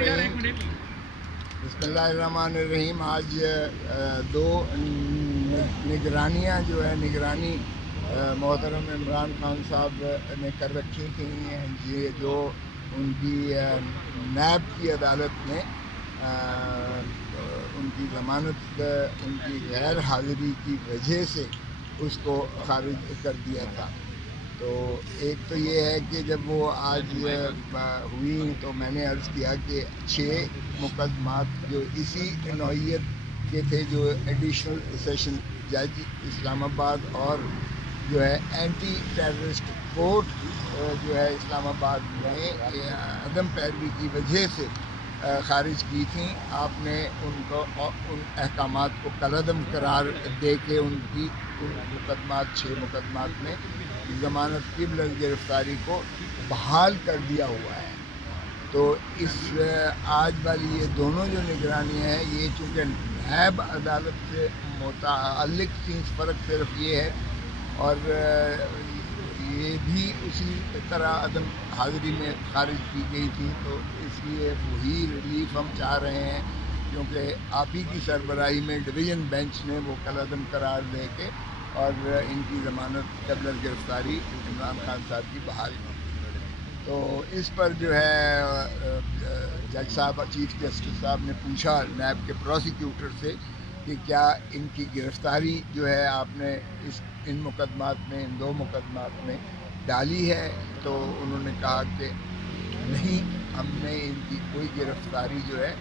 الرحیم بسم اللہ الرحمن الرحیم۔ آج دو نگرانیاں جو ہے نگرانی محترم عمران خان صاحب نے کر رکھی تھیں، یہ جو ان کی نیب کی عدالت نے ان کی ضمانت ان کی غیر حاضری کی وجہ سے اس کو خارج کر دیا تھا۔ تو ایک تو یہ ہے کہ جب وہ آج ہوئی تو میں نے عرض کیا کہ 6 مقدمات جو اسی نوعیت کے تھے، جو ایڈیشنل سیشن جج اسلام آباد اور جو ہے اینٹی ٹیررسٹ کورٹ جو ہے اسلام آباد میں عدم پیروی کی وجہ سے خارج کی تھیں، آپ نے ان کو ان احکامات کو کالعدم قرار دے کے ان مقدمات 6 مقدمات میں ضمانت کی گرفتاری کو بحال کر دیا ہوا ہے۔ تو اس آج والی یہ دونوں جو نگرانیاں ہیں، یہ چونکہ نیب عدالت سے متعلق تھیں، فرق صرف یہ ہے، اور یہ بھی اسی طرح عدم حاضری میں خارج کی گئی تھی، تو اس لیے وہی ریلیف ہم چاہ رہے ہیں، کیونکہ آپ ہی کی سربراہی میں ڈویژن بینچ نے وہ کالعدم قرار دے کے اور ان کی ضمانت قبل گرفتاری عمران خان صاحب کی بحال کی۔ تو اس پر جو ہے جج صاحب چیف جسٹس صاحب نے پوچھا نیب کے پروسیکیوٹر سے کہ کیا ان کی گرفتاری جو ہے آپ نے ان مقدمات میں، ان 2 مقدمات میں ڈالی ہے؟ تو انہوں نے کہا کہ نہیں، ہم نے ان کی کوئی گرفتاری جو ہے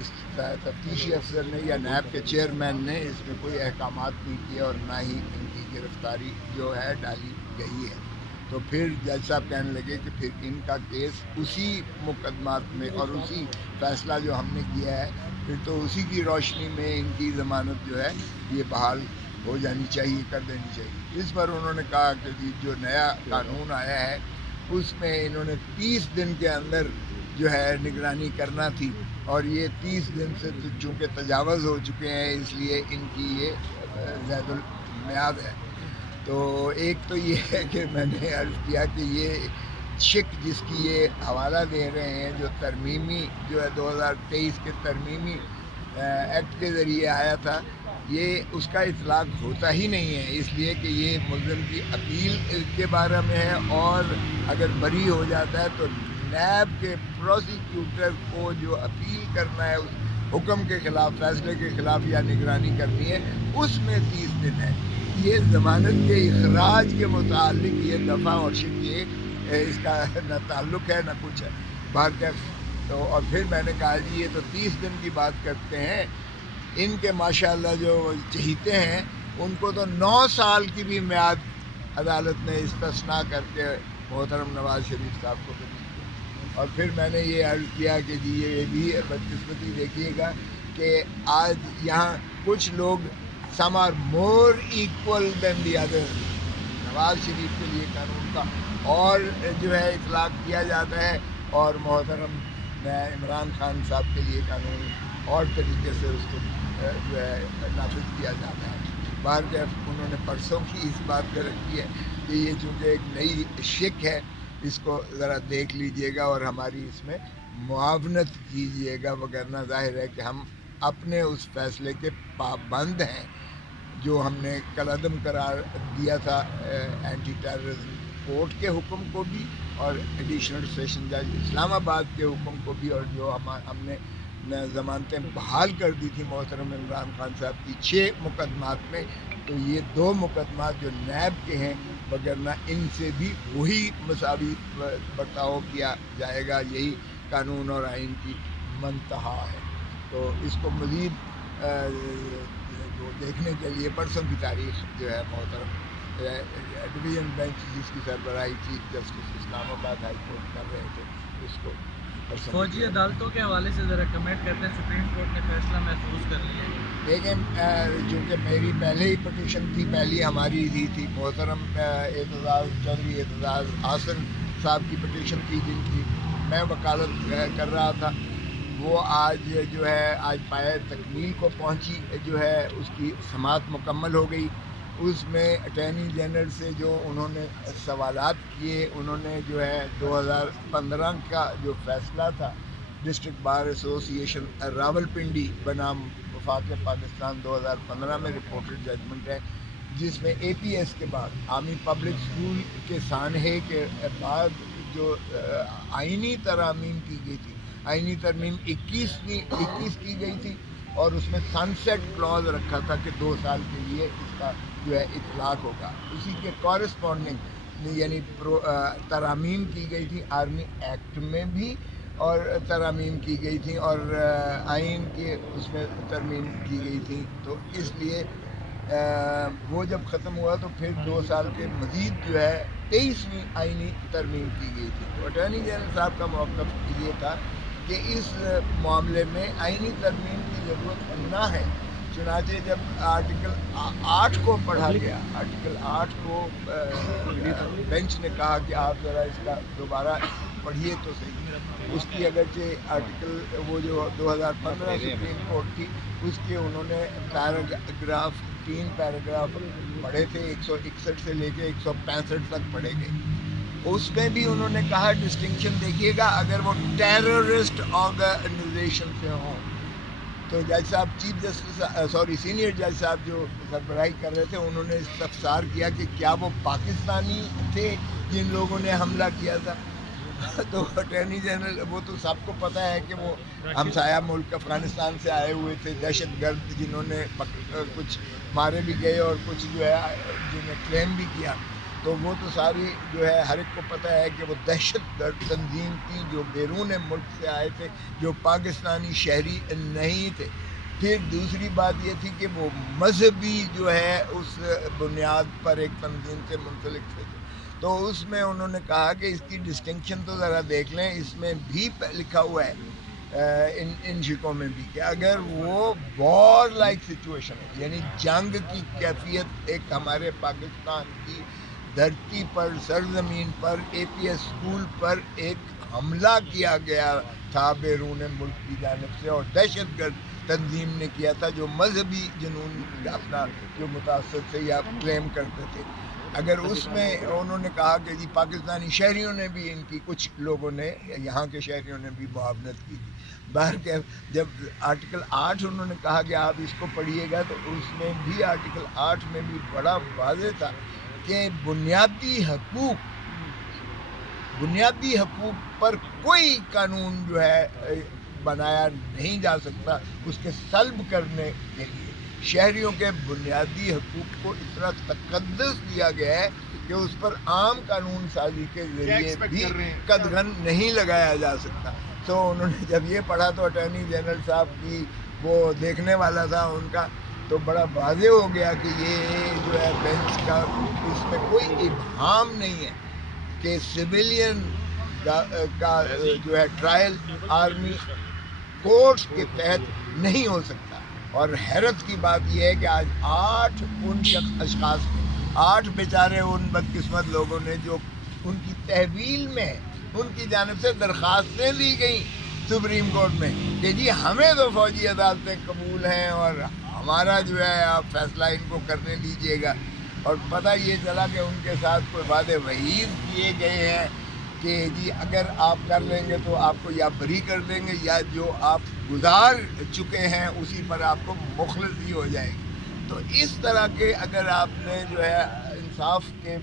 اس تفتیشی افسر نے یا نیب کے چیئرمین نے اس میں کوئی احکامات نہیں کیے اور نہ ہی ان کی گرفتاری جو ہے ڈالی گئی ہے۔ تو پھر جج صاحب کہنے لگے کہ پھر ان کا کیس اسی مقدمات میں اور اسی فیصلہ جو ہم نے کیا ہے، پھر تو اسی کی روشنی میں ان کی ضمانت جو ہے یہ بحال ہو جانی چاہیے، کر دینی چاہیے۔ اس پر انہوں نے کہا کہ جو نیا قانون آیا ہے اس میں انہوں نے 30 دن کے اندر جو ہے نگرانی کرنا تھی، اور یہ 30 دن سے چونکہ تجاوز ہو چکے ہیں، اس لیے ان کی یہ زید المیعاد ہے۔ تو ایک تو یہ ہے کہ میں نے عرض کیا کہ یہ شک جس کی یہ حوالہ دے رہے ہیں، جو ترمیمی جو ہے 2023 کے ترمیمی ایکٹ کے ذریعے آیا تھا، یہ اس کا اطلاق ہوتا ہی نہیں ہے، اس لیے کہ یہ ملزم کی اپیل کے بارے میں ہے، اور اگر بری ہو جاتا ہے تو نیب کے پروسیکیوٹر کو جو اپیل کرنا ہے اس حکم کے خلاف، فیصلے کے خلاف یا نگرانی کرنی ہے، اس میں 30 دن ہے۔ یہ ضمانت کے اخراج کے متعلق یہ دفعہ اور شک یہ اس کا نہ تعلق ہے نہ کچھ ہے بہرکیف۔ تو اور پھر میں نے کہا جی یہ تو 30 دن کی بات کرتے ہیں، ان کے ماشاءاللہ جو چہیتے ہیں ان کو تو 9 سال کی بھی میعاد عدالت نے استثناء کر کے محترم نواز شریف صاحب کو دی۔ اور پھر میں نے یہ عرض کیا کہ جی یہ بھی بدقسمتی دیکھیے گا کہ آج یہاں کچھ لوگ some are more equal than the other۔ Nawaz Sharif کے لیے قانون کا اور جو ہے اطلاق کیا جاتا ہے، اور محترم عمران خان صاحب کے لیے قانون اور طریقے سے اس کو جو ہے نافذ کیا جاتا ہے۔ بہرکیف انہوں نے پرسوں کی اس بات کر رکھی ہے کہ یہ چونکہ ایک نئی شک ہے، اس کو ذرا دیکھ لیجئے گا اور ہماری اس میں معاونت کیجئے گا، وگرنہ ظاہر ہے کہ ہم اپنے اس فیصلے کے پابند ہیں جو ہم نے کالعدم قرار دیا تھا اینٹی ٹیررزم کورٹ کے حکم کو بھی اور ایڈیشنل سیشن جج اسلام آباد کے حکم کو بھی، اور جو ہم نے ضمانتیں بحال کر دی تھی محترم عمران خان صاحب کی 6 مقدمات میں، تو یہ 2 مقدمات جو نیب کے ہیں، وگرنہ ان سے بھی وہی مساوی برتاؤ کیا جائے گا، یہی قانون اور آئین کی منتہا ہے۔ تو اس کو مزید جو دیکھنے کے لیے پرسوں کی تاریخ جو ہے محترم ڈویژن بینچ جس کی سربراہی چیف جسٹس اسلام آباد ہائی کورٹ کر رہے تھے، اس کو فوجی عدالتوں کے حوالے سے ذرا کمنٹ کرتے ہیں۔ سپریم کورٹ نے فیصلہ محفوظ کر لیا ہے۔ دیکھیں، چونکہ میری پہلے ہی پٹیشن تھی، پہلی ہماری دی تھی، محترم چودھری اعتزاز حسن صاحب کی پٹیشن تھی جن کی میں وکالت کر رہا تھا، وہ آج جو ہے آج پائے تکمیل کو پہنچی، جو ہے اس کی سماعت مکمل ہو گئی۔ اس میں اٹارنی جنرل سے جو انہوں نے سوالات کیے، انہوں نے جو ہے 2015 کا جو فیصلہ تھا ڈسٹرکٹ بار ایسوسیشن راولپنڈی بنام وفاق پاکستان 2015 میں رپورٹڈ ججمنٹ ہے، جس میں اے پی ایس کے بعد آرمی پبلک اسکول کے سانحے کے بعد جو آئینی ترامیم کی گئی تھی، آئینی ترمیم 21 کی گئی تھی، اور اس میں سن سیٹ کلوز رکھا تھا کہ 2 سال کے لیے اس کا جو ہے اطلاق ہوگا. اسی کے کورسپونڈنگ یعنی ترامیم کی گئی تھی آرمی ایکٹ میں بھی، اور ترامیم کی گئی تھیں، اور آئین کے اس میں ترمیم کی گئی تھی. تو اس لیے وہ جب ختم ہوا تو پھر 2 سال کے مزید جو ہے 23ویں آئینی ترمیم کی گئی تھی. تو اٹارنی جنرل صاحب کا موقف یہ تھا کہ اس معاملے میں آئینی ترمیم کی ضرورت نہ ہے. چنانچہ جب آرٹیکل 8 کو پڑھا گیا، آرٹیکل 8 کو بینچ نے کہا کہ آپ ذرا اس کا دوبارہ پڑھیے تو صحیح. اس کی اگرچہ آرٹیکل وہ جو 2015 سپریم کورٹ کی، اس کے انہوں نے پیراگراف 3 پیراگراف پڑھے تھے، 161 سے لے کے 165 تک پڑھے گئے. اس میں بھی انہوں نے کہا ڈسٹنکشن دیکھیے گا، اگر وہ ٹیررسٹ آرگنائزیشن سے ہوں تو جج صاحب سینئر جج صاحب جو سربراہی کر رہے تھے، انہوں نے استفسار کیا کہ کیا وہ پاکستانی تھے جن لوگوں نے حملہ کیا تھا. تو اٹارنی جنرل، وہ تو سب کو پتہ ہے کہ وہ ہمسایہ ملک افغانستان سے آئے ہوئے تھے دہشت گرد، جنہوں نے کچھ مارے بھی گئے اور کچھ جو ہے جنہیں کلیم بھی کیا. تو وہ تو ساری جو ہے ہر ایک کو پتہ ہے کہ وہ دہشت گرد تنظیم تھی جو بیرون ملک سے آئے تھے، جو پاکستانی شہری نہیں تھے. پھر دوسری بات یہ تھی کہ وہ مذہبی جو ہے اس بنیاد پر ایک تنظیم سے منسلک تھے. تو اس میں انہوں نے کہا کہ اس کی ڈسٹنکشن تو ذرا دیکھ لیں، اس میں بھی لکھا ہوا ہے ان شکوں میں بھی کہ اگر وہ وار لائک سچویشن ہے، یعنی جنگ کی کیفیت ایک ہمارے پاکستان کی دھرتی پر، سرزمین پر، اے پی ایس اسکول پر ایک حملہ کیا گیا تھا بیرون ملک کی جانب سے، اور دہشت گرد تنظیم نے کیا تھا جو مذہبی جنون اپنا جو متاثر تھے یا کلیم کرتے تھے. اگر اس میں انہوں نے کہا کہ جی پاکستانی شہریوں نے بھی ان کی، کچھ لوگوں نے، یہاں کے شہریوں نے بھی معاونت کی تھی. بہرکیف جب آرٹیکل 8 انہوں نے کہا کہ آپ اس کو پڑھیے گا، تو اس میں بھی آرٹیکل 8 میں بھی بڑا واضح تھا کہ بنیادی حقوق پر کوئی قانون جو ہے بنایا نہیں جا سکتا اس کے سلب کرنے کے لیے. شہریوں کے بنیادی حقوق کو اتنا تقدس دیا گیا ہے کہ اس پر عام قانون سازی کے ذریعے بھی قدغن نہیں لگایا جا سکتا. تو انہوں نے جب یہ پڑھا تو اٹارنی جنرل صاحب کی وہ دیکھنے والا تھا ان کا، تو بڑا واضح ہو گیا کہ یہ جو ہے بینچ کا اس میں کوئی ابہام نہیں ہے کہ سویلین کا جو ہے ٹرائل آرمی کورٹس کے تحت نہیں ہو سکتا. اور حیرت کی بات یہ ہے کہ آج 8 ان اشخاص نے، 8 بیچارے ان بدقسمت لوگوں نے جو ان کی تحویل میں ان کی جانب سے درخواستیں دی گئیں سپریم کورٹ میں کہ جی ہمیں تو فوجی عدالتیں قبول ہیں اور ہمارا جو ہے آپ فیصلہ ان کو کرنے دیجیے گا. اور پتہ یہ چلا کہ ان کے ساتھ کوئی وعدے وعید کیے گئے ہیں کہ جی اگر آپ کر لیں گے تو آپ کو یا بری کر دیں گے، یا جو آپ گزار چکے ہیں اسی پر آپ کو مخلصی ہو جائے گی. تو اس طرح کے اگر آپ نے جو ہے انصاف کے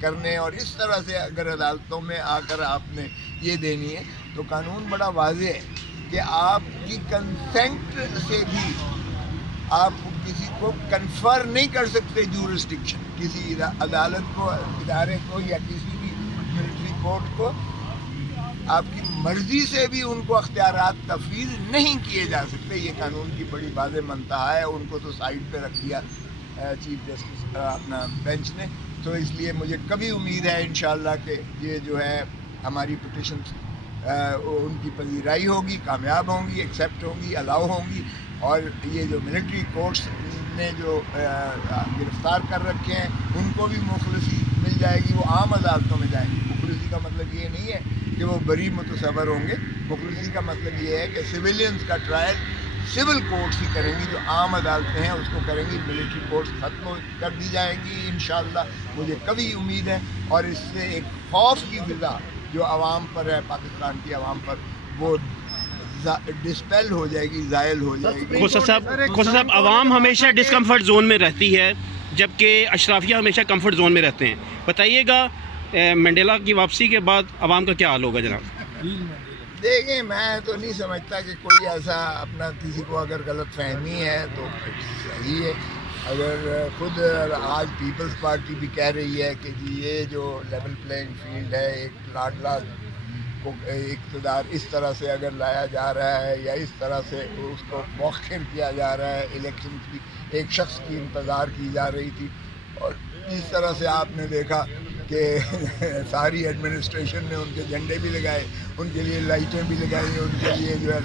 کرنے، اور اس طرح سے اگر عدالتوں میں آ کر آپ نے یہ دینی ہے، تو قانون بڑا واضح ہے کہ آپ کی کنسنٹ سے بھی آپ کسی کو کنفر نہیں کر سکتے جورسڈکشن، کسی عدالت کو، ادارے کو، یا کسی بھی ملٹری کورٹ کو آپ کی مرضی سے بھی ان کو اختیارات تفویض نہیں کیے جا سکتے. یہ قانون کی بڑی واضح منتہا ہے. ان کو تو سائڈ پہ رکھ دیا چیف جسٹس اپنا بینچ نے. تو اس لیے مجھے کبھی امید ہے انشاءاللہ کہ یہ جو ہے ہماری پٹیشنز ان کی پذیرائی ہوگی، کامیاب ہوں گی، ایکسیپٹ ہوں گی، الاؤ ہوں گی. اور یہ جو ملٹری کورٹس نے جو گرفتار کر رکھے ہیں ان کو بھی مخلصی مل جائے گی، وہ عام عدالتوں میں جائیں گی. مخلصی کا مطلب یہ نہیں ہے کہ وہ بری متصور ہوں گے. مخلصی کا مطلب یہ ہے کہ سویلینز کا ٹرائل سول کورٹس ہی کریں گی، جو عام عدالتیں ہیں اس کو کریں گی. ملٹری کورٹس ختم کر دی جائیں گی انشاءاللہ. مجھے کبھی امید ہے، اور اس سے ایک خوف کی فضا جو عوام پر ہے، پاکستان کی عوام پر، وہ ڈسپیل ہو جائے گی، زائل ہو جائے گی۔ کھوسا صاحب عوام ہمیشہ ڈسکمفرٹ زون میں رہتی ہے جبکہ اشرافیہ ہمیشہ کمفرٹ زون میں رہتے ہیں، بتائیے گا منڈیلا کی واپسی کے بعد عوام کا کیا حال ہوگا جناب؟ دیکھیں میں تو نہیں سمجھتا کہ کوئی ایسا اپنا کسی کو اگر غلط فہمی ہے تو صحیح ہے، اگر خود آج پیپلز پارٹی بھی کہہ رہی ہے کہ جی یہ جو لیول پلینگ فیلڈ ہے، ایک لاڈلا کو اقتدار اس طرح سے اگر لایا جا رہا ہے یا اس طرح سے اس کو مؤخر کیا جا رہا ہے، الیکشن کی ایک شخص کی انتظار کی جا رہی تھی، اور اس طرح سے آپ نے دیکھا کہ ساری ایڈمنسٹریشن نے ان کے جھنڈے بھی لگائے، ان کے لیے لائٹیں بھی لگائی، ان کے لیے جو ہے